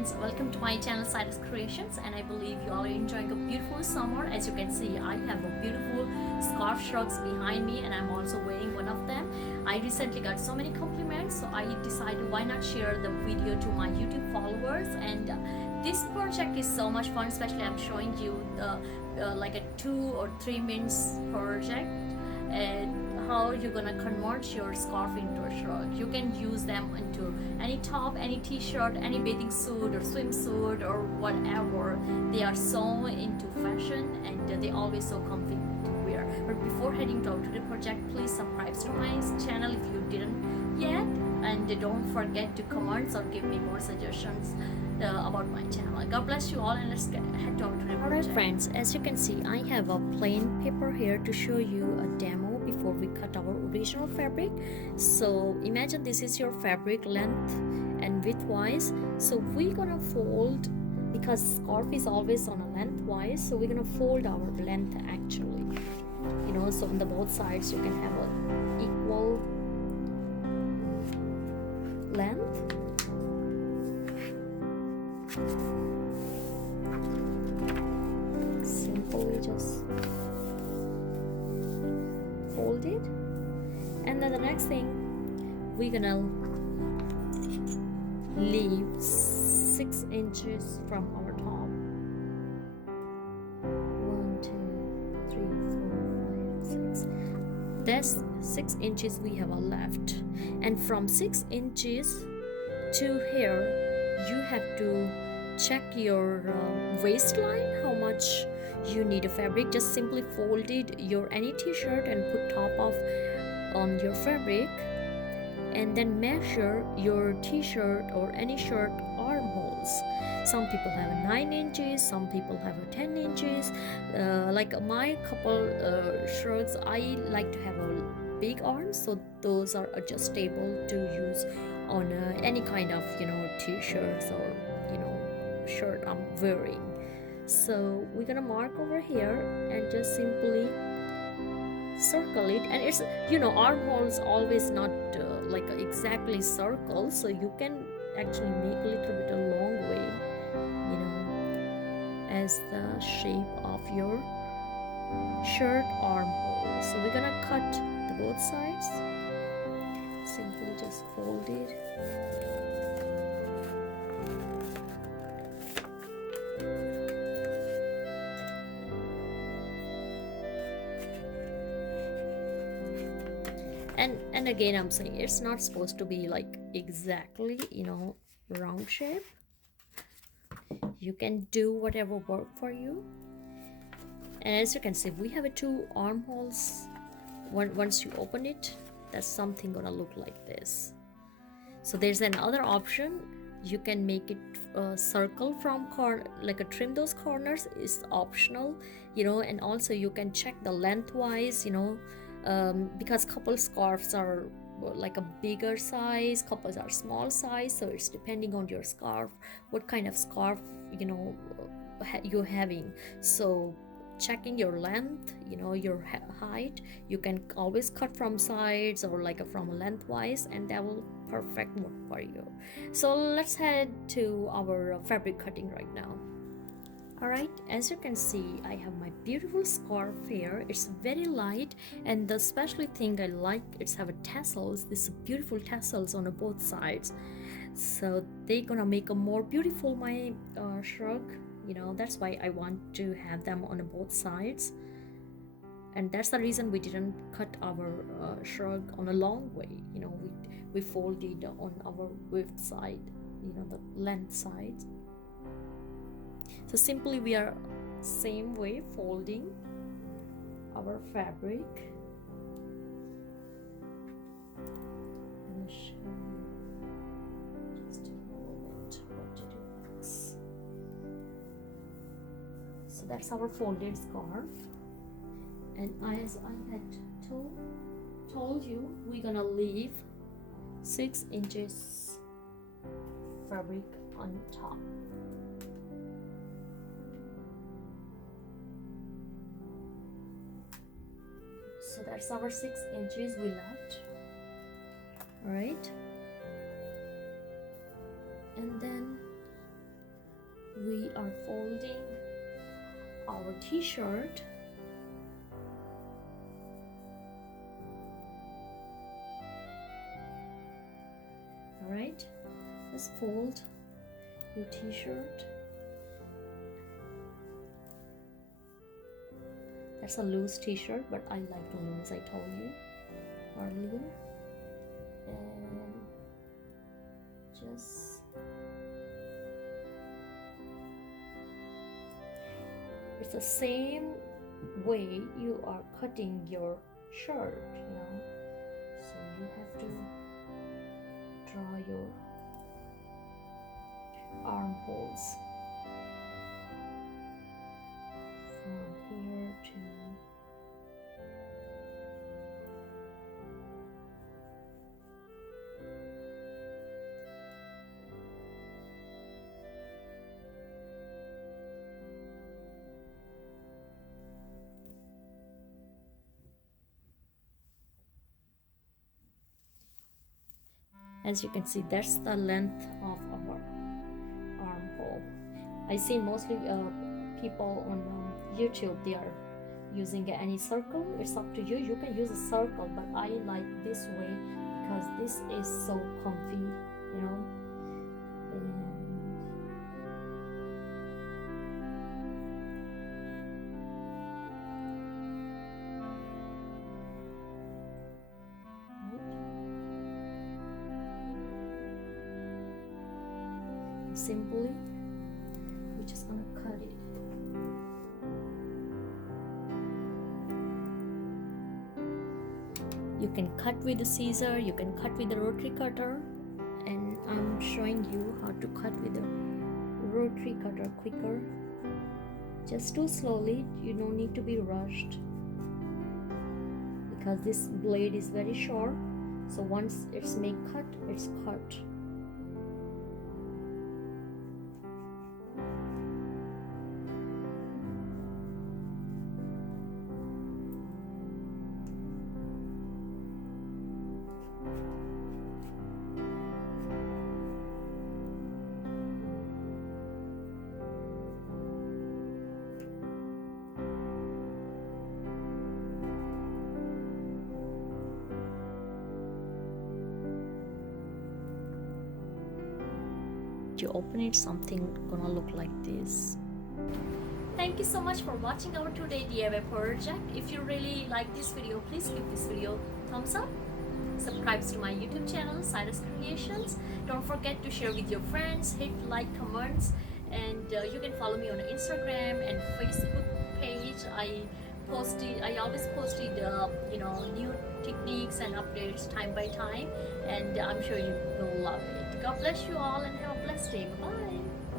friends, welcome to my channel Saira's Creations, and I believe you all are enjoying a beautiful summer. As you can see, I have a beautiful scarf shrugs behind me and I'm also wearing one of them. I recently got so many compliments, so I decided why not share the video to my YouTube followers. And this project is so much fun, especially I'm showing you the like a 2 or 3 minutes project and how you're gonna convert your scarf into a shrug. You can use them into any top, any t-shirt, any bathing suit or swimsuit or whatever. They are so into fashion and they always so comfy to wear. But before heading to the project, please subscribe to my channel if you didn't yet, and don't forget to comment or give me more suggestions about my channel. God bless you all, and let's head to the project. Alright friends, as you can see, I have a plain paper here to show you a demo before we cut our original fabric. So imagine this is your fabric length and width wise. So we're gonna fold, because scarf is always on a lengthwise, so we're gonna fold our length actually, so on the both sides you can have a equal length. Simply just fold it, and then the next thing, we're gonna leave 6 inches from our top. 1, 2, 3, 4, 5, 6. That's 6 inches we have left, and from 6 inches to here you have to check your waistline, how much you need a fabric. Just simply folded your any t-shirt and put top of on your fabric, and then measure your t-shirt or any shirt armholes. Some people have 9 inches, some people have 10 inches. Like my couple shirts, I like to have a big arms, so those are adjustable to use on any kind of t-shirts or shirt I'm wearing. So we're gonna mark over here and just simply circle it, and it's armholes always not like exactly circle, so you can actually make a little bit a long way as the shape of your shirt armhole. So we're gonna cut the both sides. Simply just fold it. And again, I'm saying it's not supposed to be like exactly round shape. You can do whatever work for you. And as you can see, we have 2 armholes. Once you open it, that's something gonna look like this. So there's another option. You can make it circle from trim those corners is optional, and also you can check the lengthwise, because couple scarves are like a bigger size, couples are small size, so it's depending on your scarf, what kind of scarf you're having. So checking your length, your height, you can always cut from sides or from lengthwise, and that will perfect work for you. So let's head to our fabric cutting right now. Alright, as you can see, I have my beautiful scarf here. It's very light, and the special thing I like, it's have tassels, these beautiful tassels on both sides. So they're gonna make a more beautiful my shrug. That's why I want to have them on both sides, and that's the reason we didn't cut our shrug on a long way. We folded on our width side, the length side. So simply we are same way folding our fabric. I'm gonna show you just a moment what to do next. So that's our folded scarf, and as I had told you, we're gonna leave 6 inches fabric on top. So that's our 6 inches we left. All right, and then we are folding our t-shirt. All right, let's fold your t-shirt. That's a loose t-shirt, but I like the loose, I told you earlier. And just it's the same way you are cutting your shirt, you know. So you have to draw your armholes from here to as you can see, that's the length of our armhole. I see mostly people on YouTube, they are using any circle. It's up to you, you can use a circle, but I like this way because this is so comfy, you know. Simply we're just gonna cut it. You can cut with the scissor, you can cut with the rotary cutter, and I'm showing you how to cut with the rotary cutter quicker. Just do slowly, you don't need to be rushed because this blade is very sharp, so once it's made cut, it's cut. You open it, something gonna look like this. Thank you so much for watching our today DIY project. If you really like this video, please give this video thumbs up. Subscribe to my YouTube channel, Saira's Creations. Don't forget to share with your friends, hit like, comments, and you can follow me on Instagram and Facebook page. I always posted new techniques and updates time by time, and I'm sure you will love it. God bless you all and have a blessed day. Bye.